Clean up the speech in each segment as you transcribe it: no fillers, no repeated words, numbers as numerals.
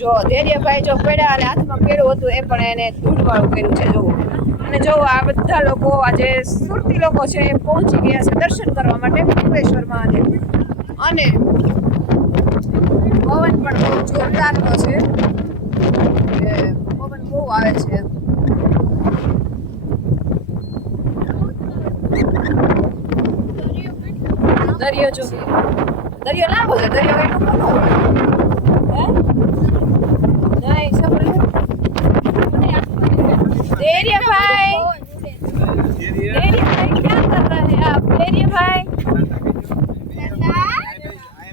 જો ધૈર્યભાઈ જો પડ્યા અને હાથમાં કેળું હતું એ પણ એને ધૂળવાળું કર્યું છે જોવો. અને જો આ બધા લોકો આજે સુરતી લોકો છે એ પહોંચી ગયા છે દર્શન કરવા માટે વિઘ્નેશ્વર મહાદેવ. અને પવન પણ બહુ જોરદારનો છે, પવન બહુ આવે છે. દરિયો જો દરિયો લાંબો છે, દરિયો એટલો મોટો હોય નહીં સબર धैर्य भाई क्या कर रहे हैं आप धैर्य भाई?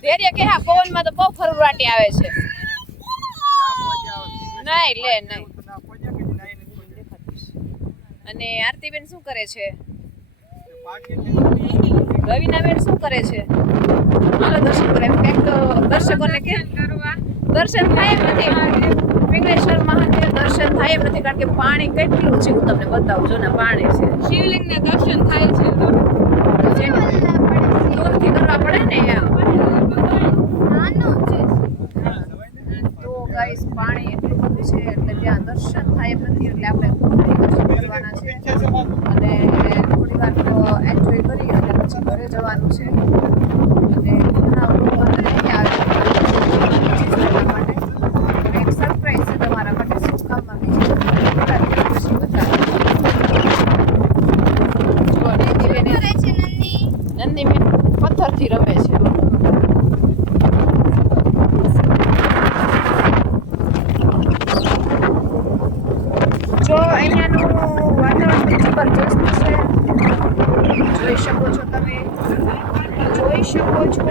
ધૈર્ય કે હા પવન માં તો બહુ ફરવરાટી આવે છે. નહીં લે નહીં. અને આરતીબેન શું કરે છે? રવિનાબેન શું કરે છે? હાલો દર્શન કરે. કંઈક તો દર્શકોને કે દર્શન થાય એમ નથી. વિઘ્નેશ્વર મહાદેવ દર્શન થાય એમ નથી, કારણ કે પાણી કેટલું છે હું તમને બતાવું. જો ને પાણી છે, શિવલિંગના દર્શન થાય છે તો દૂરથી કરવા પડે ને એમ. તો ગાઈસ પાણી એટલું બધું છે એટલે ત્યાં દર્શન થાય એમ નથી, એટલે આપણે દર્શન કરવાના છે અને થોડી વાર તો એન્જોય કરી અને પછી ઘરે જવાનું છે. અને ઘણા લોકો નહીં આવે માટે એક સરપ્રાઈઝ છે તમારા માટે. શું કામ માંગે છે નંદીબેન પથ્થરથી રમે છે. જો અહીંયાનું વાતાવરણ જબરજસ્ત છે, જોઈ શકો છો તમે, જોઈ શકો છો.